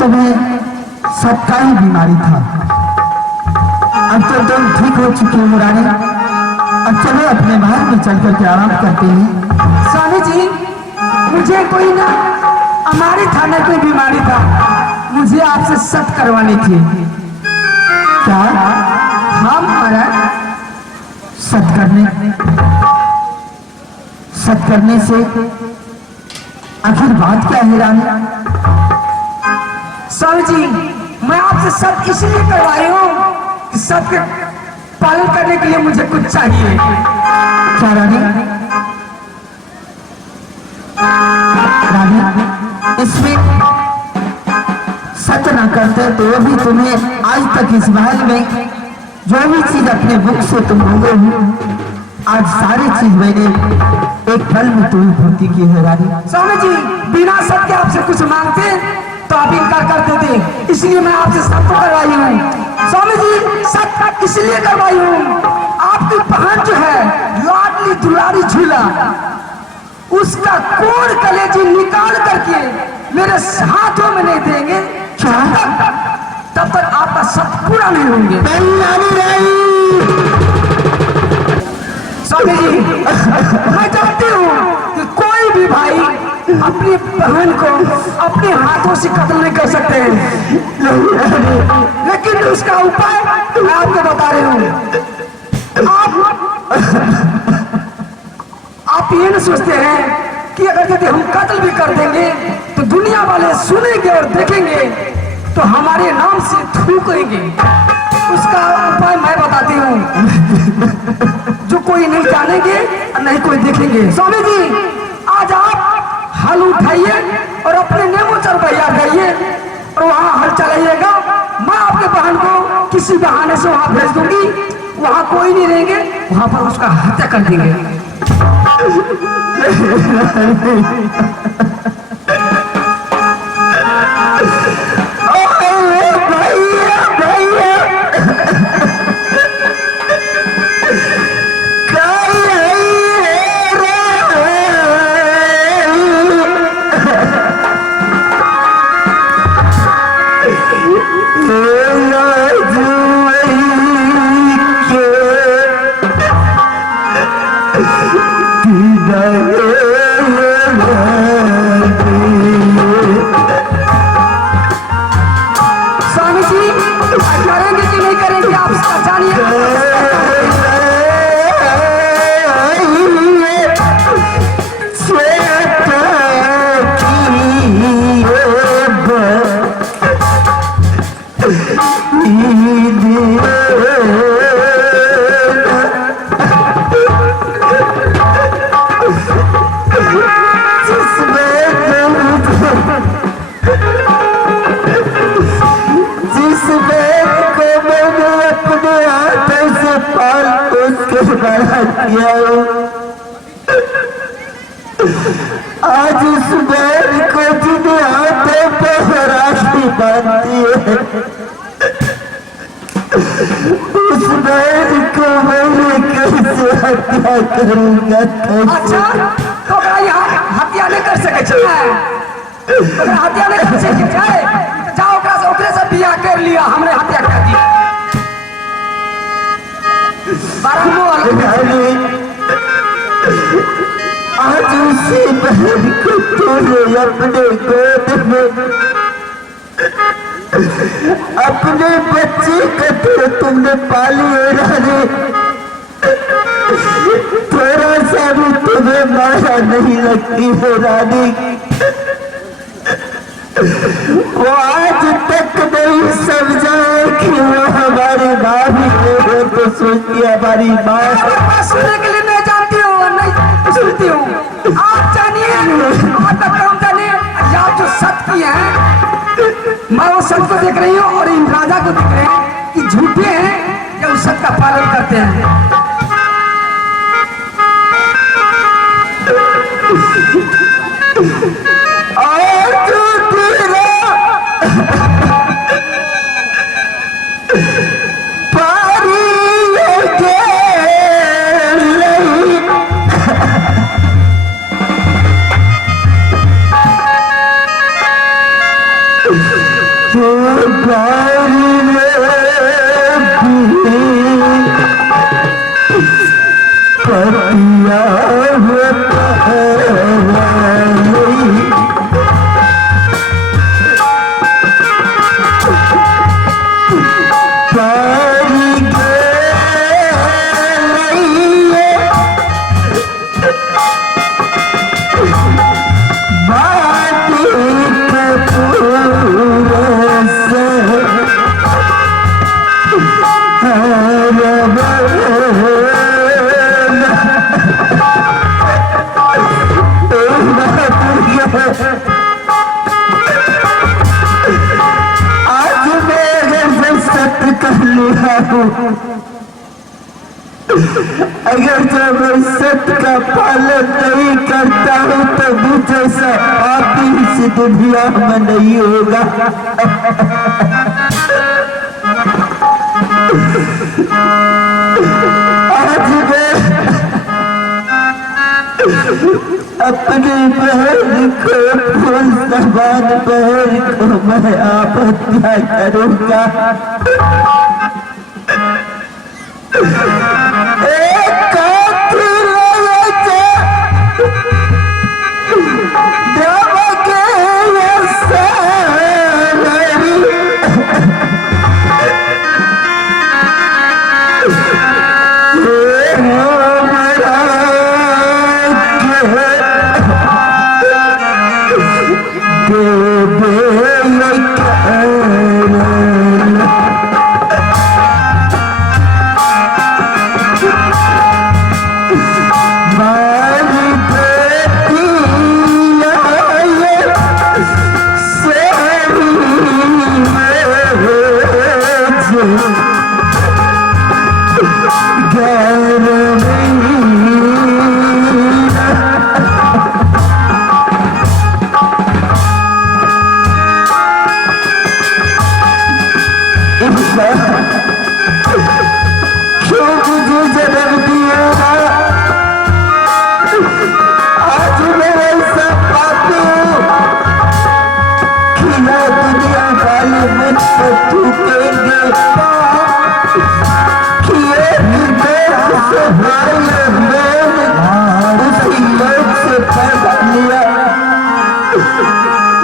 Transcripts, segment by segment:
तुम्हें सबका ही बीमारी था। अब तो तुम ठीक हो चुके हो मुरारी। अब चलो अपने महल में चल करके आराम करते हैं। स्वामी जी, मुझे कोई ना हमारे थाने कोई बीमारी था, मुझे आपसे सत करवानी थी। क्या? हाँ महाराज। सत करने से आखिर बात क्या है रानी? स्वामी जी, मैं आपसे सत इसलिए करवाई हूँ कि सत के पालन करने के लिए मुझे कुछ चाहिए। क्या रानी? रानी, इसमें सत्य ना करते तो भी तुम्हें आज तक इस महल में जो भी चीज अपने मुख से तुम बोले हो, आज सारी चीज मैंने एक पल में तुम्हें पूर्ति की है रानी। स्वामी जी, बिना सत के आपसे कुछ मांगते तो आप इनकार कर देते, इसलिए मैं आपसे सत तो करवाई हूँ। स्वामी जी, सत इसलिए करवाई हूँ, आपकी बहन जो है लाडली दुलारी झूला, उसका कोड़ कलेजी निकाल करके मेरे हाथों में नहीं देंगे तब तक आपका सत पूरा नहीं होंगे। स्वामी जी, मैं जानती हूँ कि कोई भी भाई अपनी बहन को अपने हाथों से कत्ल नहीं कर सकते हैं, लेकिन उसका उपाय मैं आपको बता रही हूँ। आप ये नहीं सोचते हैं कि अगर यदि हम कत्ल भी कर देंगे तो दुनिया वाले सुनेंगे और देखेंगे तो हमारे नाम से थूकेंगे। उसका उपाय मैं बताती हूँ, जो कोई नहीं जानेंगे और नहीं कोई देखेंगे। स्वामी जी, आज आप हल उठाइए और अपने नेमो चरपैया जाइए और वहाँ हल चलाइएगा। मैं आपके बहन को किसी बहाने से वहाँ भेज दूंगी, वहाँ कोई नहीं रहेंगे, वहाँ पर उसका हत्या कर देंगे। स्वामी जी, करेंगे कि नहीं करेंगे आप जानिए। आज उस बैल को जिन्हें हाथों पर राशि बांधती है, उस बैल को मैं कैसे हत्या करूंगा? अच्छा, तो हत्या नहीं कर सके, हत्या नहीं कर सके जाओ ओकरे से बिया कर लिया, हमने हत्या कर दी। आज उसी बहन को तूने अपने गोद में, अपने बच्चे का तो तुमने पाली हो रानी, थोड़ा सा भी तुम्हें माया नहीं लगती हो रानी। वो आज तक नहीं समझा कि वो हमारी माँ भी है, तो सोचती हमारी माँ। सुनने के लिए मैं जानती हूँ, नहीं सुनती हूँ। आप जानिए, आपका काम जानिए, आप जो सत किए हैं, मैं वो सत को देख रही हूँ और इन राजा को देख रहे हैं कि झूठे हैं या उस सत का पालन करते हैं। आज मैं सत्य कर लिया हूँ, अगर जब मैं सत्य का पालन नहीं करता हूँ तो मुझे से पापी इस दुनिया में नहीं होगा। आज मैं अपनी बहन को फूल समान बहन को मैं आपत्या करूंगा। एक कातिल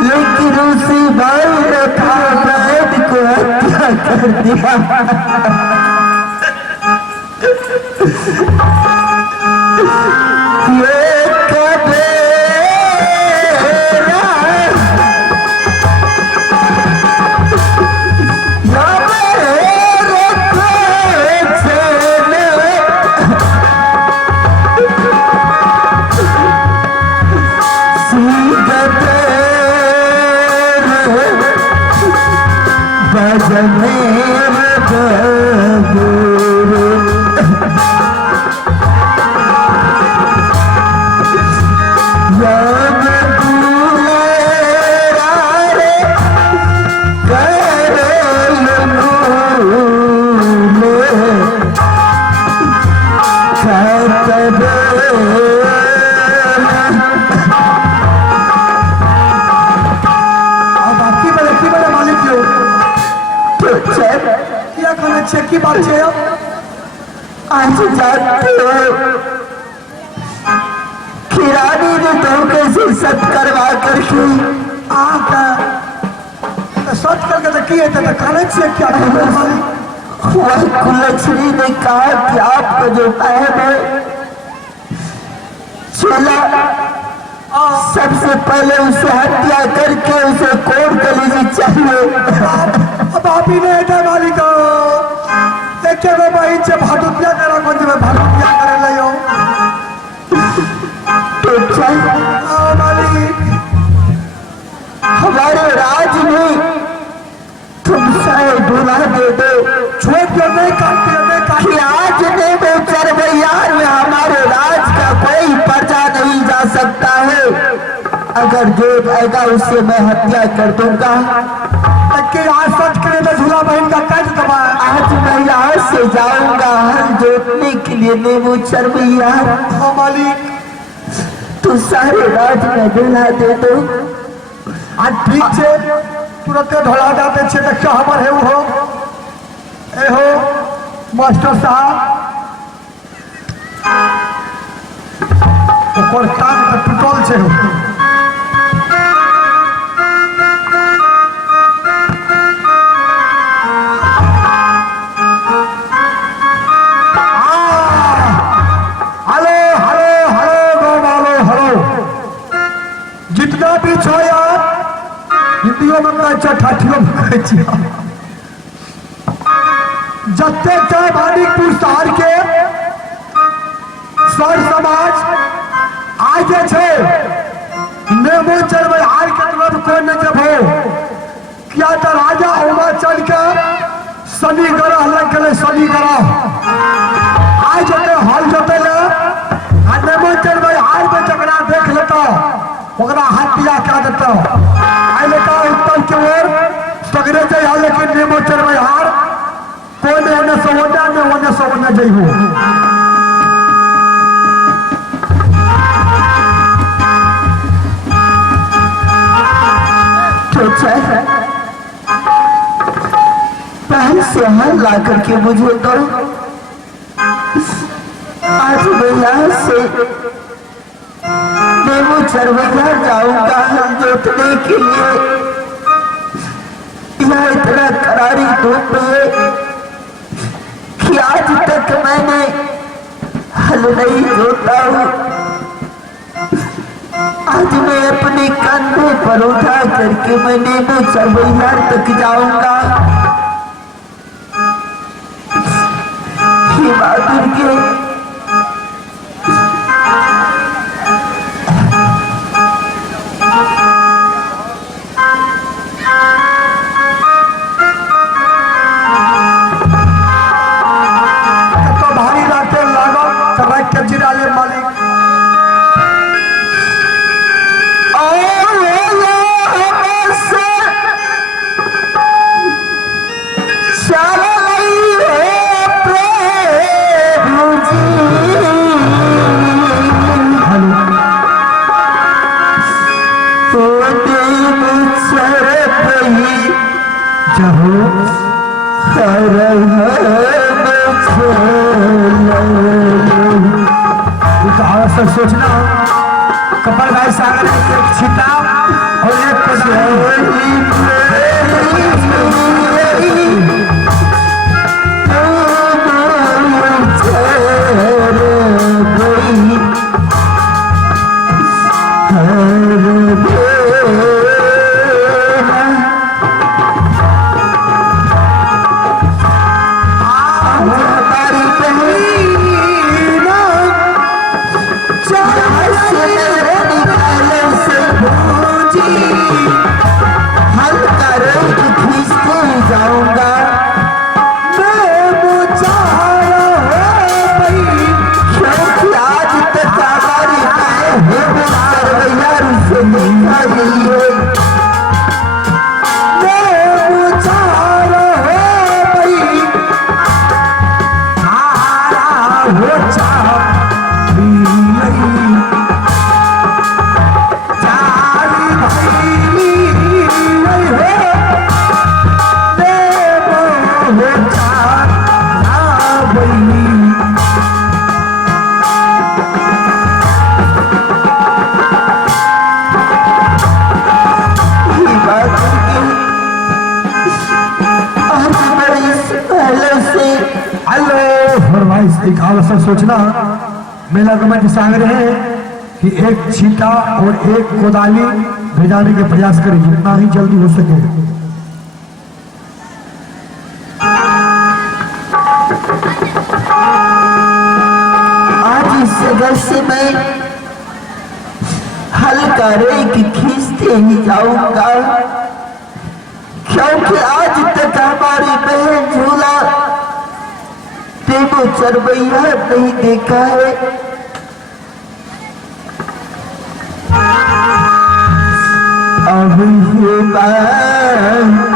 लेकिन उसी भाई ने बैद को हत्या कर दिया। ये की बात है आज जानते हो खिरानी ने धोखे से सत करवा कर सत करके तो किए थे खाने से क्या वह कुलछनी ने कहा कि आपका जो बहन है चला सबसे पहले उसे हत्या करके उसे कोर्ट कलेजी चाहिए। अब आप ही ने मालिक भाई जब भाटुतिया करा कौन जब भाटुतिया करे लियो तो चल मालिक हमारे राज में तुम शायद बुला दे दो छोड़ क्यों नहीं काटते आज नहीं बेचर यार में हमारे राज का कोई प्रजा नहीं जा सकता है। अगर जो आएगा उससे मैं हत्या कर दूंगा। आज सच करे तो झूला बहन का कट दबा आज मैं यहाँ से जाऊंगा हल जोतने के लिए नेमू चरबैया। हाँ मालिक तू सारे राज में ढोला दे दो। आज ठीक है तुरंत ढोला जाते छे देखो हमार है वो ए हो मास्टर साहब ओकर टांग के टूटल छै। Hello hello hello hello hello, जितना भी छो यार, हिंदियों में कहै छै, ठाठियों में कहै छै, जते चाहे भानीपुर शहर के सर समाज आगे छे नेमो चढ़बै हार के तरफ कोई न जबो, किया तो राजा उमा चढ़ के शनि ग्रह लग गए। शनि ग्रह आज जोते हल जोते ले आ नेमो चढ़बै हार में जकरा देख लेता ओकरा हत्या कर देता। आई लेता उत्तर के ओर सगरे जाइ हाल, लेकिन नेमो चढ़बै हार कोई ने ओने से ओने जइबो। पहले से हल ला करके मुझे दो, आज मैं यहाँ से नेमो चढ़वैया जाऊंगा हल जोतने के लिए। यह इतना करारी धूप है कि आज तक मैंने हल नहीं जोता हूँ। आज मैं अपने कंधे पर उठा करके मैं नेमो चढ़वैया तक जाऊंगा। हे माँ दुर्गे, तो भारी राते लागल चढ़ाई के जिराले मालिक सोचना कपल भाई सागर एक छिटा और एक एक आवश्यक सोचना मेला कमेटी सागर है कि एक छीटा और एक कोदाली भेजाने के प्रयास करें जितना ही जल्दी हो सके। आज इस जगह से मैं हल्का रेत खींचते ही जाऊंगा, क्योंकि आज तक हमारी बहन झूला नेमो चढ़वैया नहीं देखा है। अब ये बात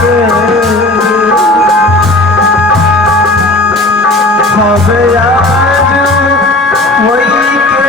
के हवे आज वही के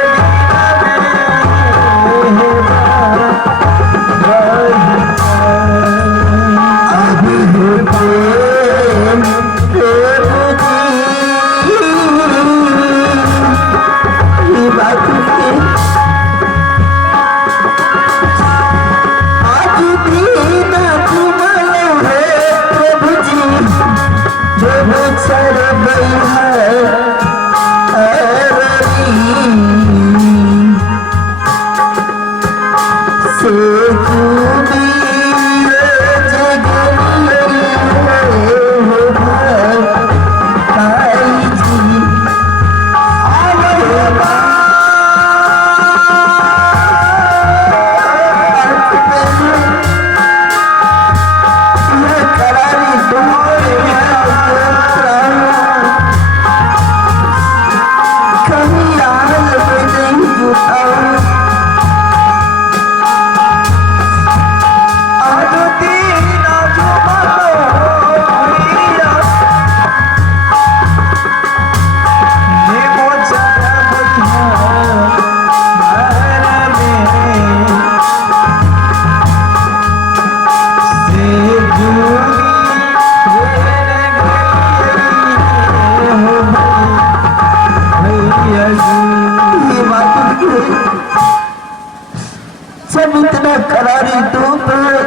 सब इतना करारी धूप है,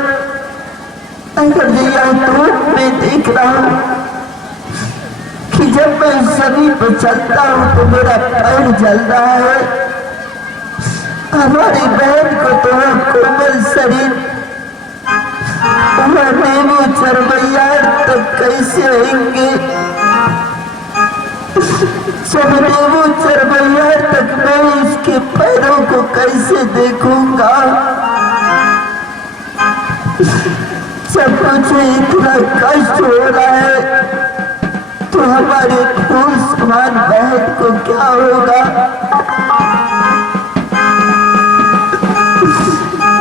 अगर यह धूप में देख रहा हूँ कि जब मैं सभी पे चलता हूँ तो मेरा पैर जल रहा है। हमारी बहन को तो कोमल शरीर नींबू चरवैया तक कैसे आएंगे? जब नींबू चरवैया तक मैं इसके पैरों को कैसे देखूंगा? जब मुझे इतना कष्ट हो रहा है तो हमारे खून समान बहन को क्या होगा?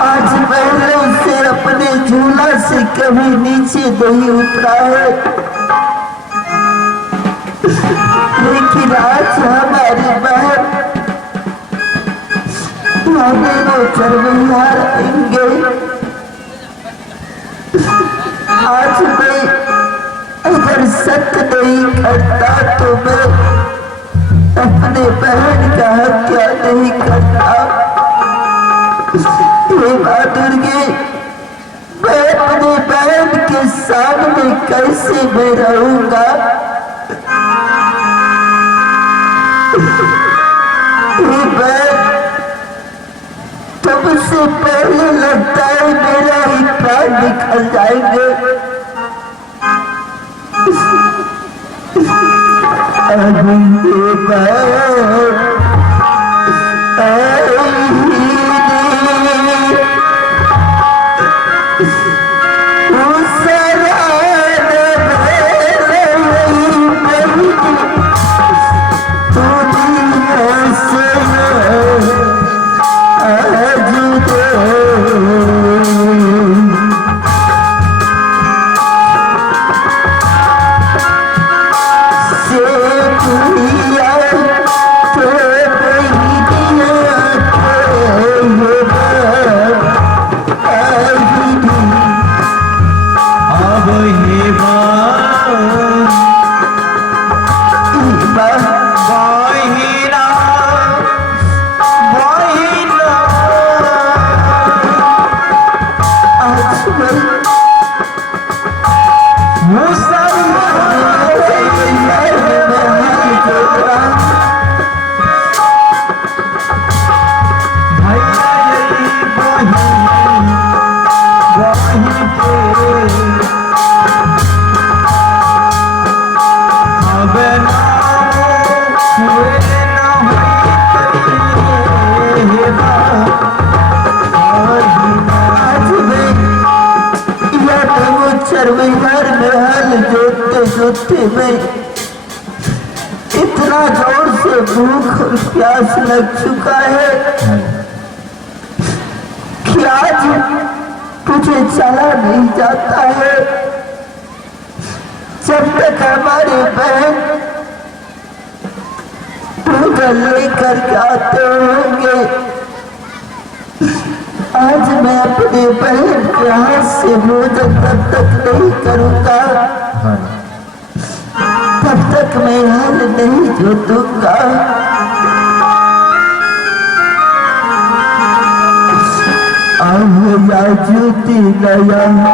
आज पहले उसे अपने झूला से कभी नीचे नहीं उतरा है, लेकिन आज हमारी बहन चरवैया आएंगे। आज मैं अगर सत्य नहीं करता तो मैं अपने बहन का हत्या नहीं करता। हे मां दुर्गे, मैं अपने बहन के सामने कैसे मैं रहूंगा? तुमसे पहले लगता है मेरा ही प्राण निकल जाएंगे। अभी जोते में इतना जोर से भूख और प्यास लग चुका है कि आज तुझे चला नहीं जाता है। पर लेकर जाते होंगे। आज मैं अपने बहन के हाथ से भोजन तब तक नहीं करूंगा, तब तक मैं हाल नहीं जोतूंगा। ज्योति नया रामा